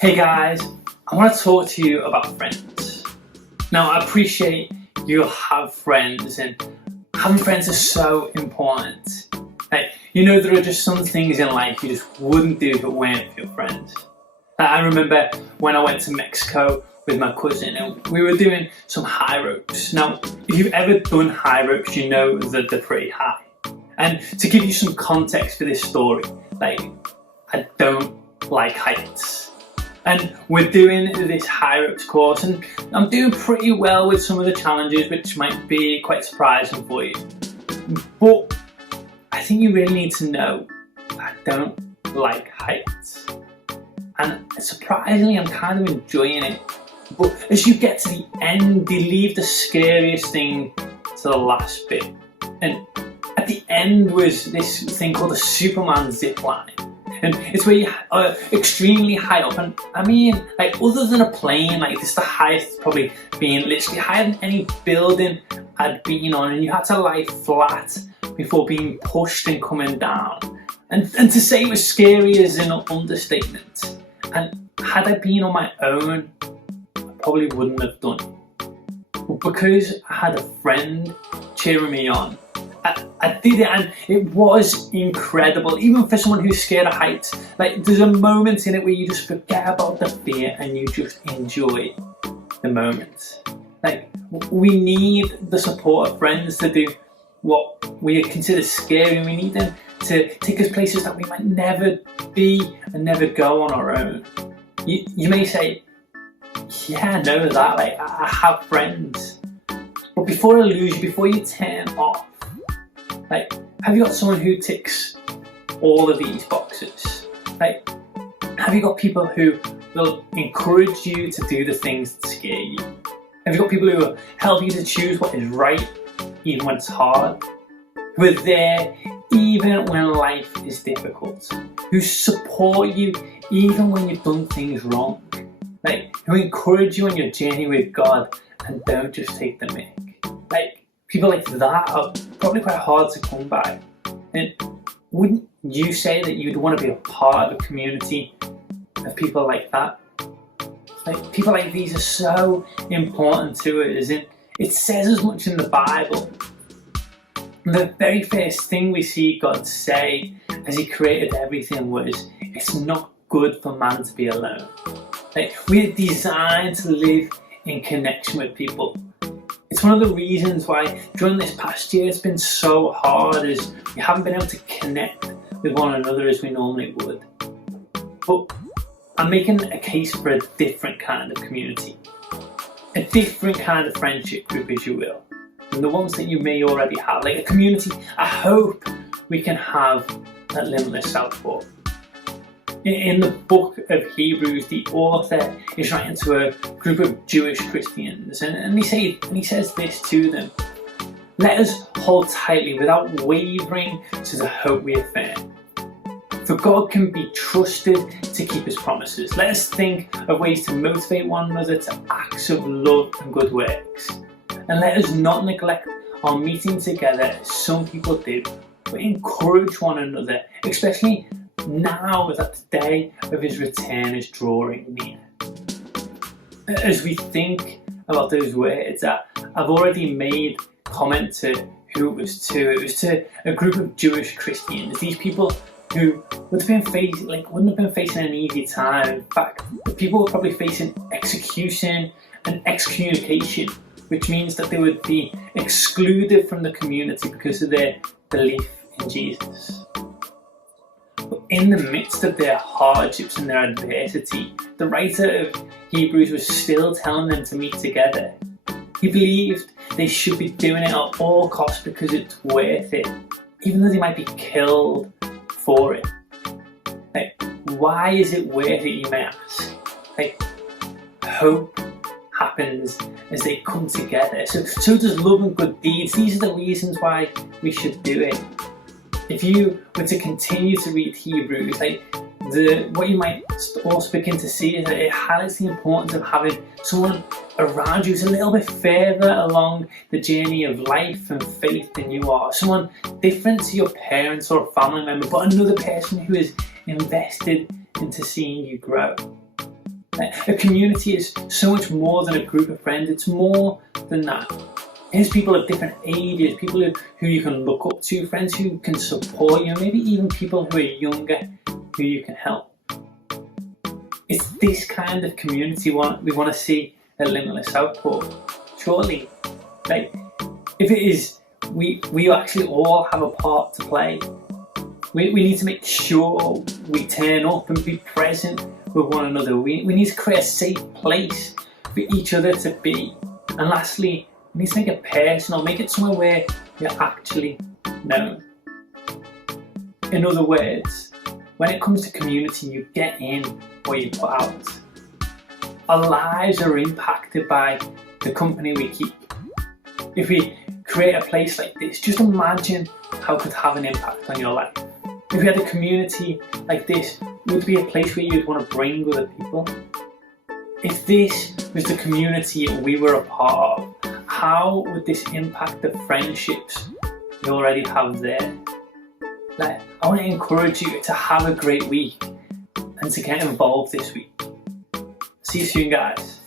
Hey guys, I want to talk to you about friends. Now, I appreciate you have friends, and having friends is so important. There are just some things in life you just wouldn't do if it weren't for your friends. I remember when I went to Mexico with my cousin and we were doing some high ropes. Now, if you've ever done high ropes, you know that they're pretty high. And to give you some context for this story, I don't like heights. And we're doing this high ropes course and I'm doing pretty well with some of the challenges, which might be quite surprising for you. But I think you really need to know I don't like heights. And surprisingly, I'm kind of enjoying it. But as you get to the end, they leave the scariest thing to the last bit. And at the end was this thing called the Superman zip line. And it's where you are extremely high up. And I mean, other than a plane, this is the highest it's probably been, literally higher than any building I'd been on. And you had to lie flat before being pushed and coming down. And to say it was scary is an understatement. And had I been on my own, I probably wouldn't have done it. But because I had a friend cheering me on, I did it, and it was incredible. Even for someone who's scared of heights, there's a moment in it where you just forget about the fear and you just enjoy the moment. We need the support of friends to do what we consider scary. We need them to take us places that we might never be and never go on our own. You may say, yeah, I know that, I have friends. But before I lose you, before you turn off, have you got someone who ticks all of these boxes? Have you got people who will encourage you to do the things that scare you? Have you got people who will help you to choose what is right, even when it's hard? Who are there even when life is difficult? Who support you even when you've done things wrong? Who encourage you on your journey with God and don't just take the mick? People like that are probably quite hard to come by. And wouldn't you say that you'd want to be a part of a community of people like that? People like these are so important to us, and it says as much in the Bible. The very first thing we see God say as He created everything was, it's not good for man to be alone. We're designed to live in connection with people. It's one of the reasons why during this past year it's been so hard, is we haven't been able to connect with one another as we normally would. But I'm making a case for a different kind of community, a different kind of friendship group, if you will, than the ones that you may already have. A community I hope we can have at Limitless Southport. In the book of Hebrews, the author is writing to a group of Jewish Christians, and he says this to them: let us hold tightly without wavering to the hope we affirm. For God can be trusted to keep His promises. Let us think of ways to motivate one another to acts of love and good works. And let us not neglect our meeting together as some people do, but encourage one another, especially now that the day of His return is drawing near. As we think about those words, I've already made comment to who it was to. It was to a group of Jewish Christians. These people who wouldn't have been facing an easy time. In fact, the people were probably facing execution and excommunication, which means that they would be excluded from the community because of their belief in Jesus. But in the midst of their hardships and their adversity, the writer of Hebrews was still telling them to meet together. He believed they should be doing it at all costs because it's worth it, even though they might be killed for it. Why is it worth it, you may ask? Hope happens as they come together. So does love and good deeds. These are the reasons why we should do it. If you were to continue to read Hebrews, what you might also begin to see is that it highlights the importance of having someone around you who's a little bit further along the journey of life and faith than you are. Someone different to your parents or a family member, but another person who is invested into seeing you grow. A community is so much more than a group of friends. It's more than that. It's people of different ages, people who you can look up to, friends who can support you, maybe even people who are younger who you can help. It's this kind of community we want to see at Limitless Output. Surely, like, if it is, we actually all have a part to play. We need to make sure we turn up and be present with one another. We need to create a safe place for each other to be. And lastly, we need to make it personal, make it somewhere where you're actually known. In other words, when it comes to community, you get in what you put out. Our lives are impacted by the company we keep. If we create a place like this, just imagine how it could have an impact on your life. If we had a community like this, would it be a place where you'd want to bring other people? If this was the community we were a part of, how would this impact the friendships you already have there? I want to encourage you to have a great week and to get involved this week. See you soon, guys.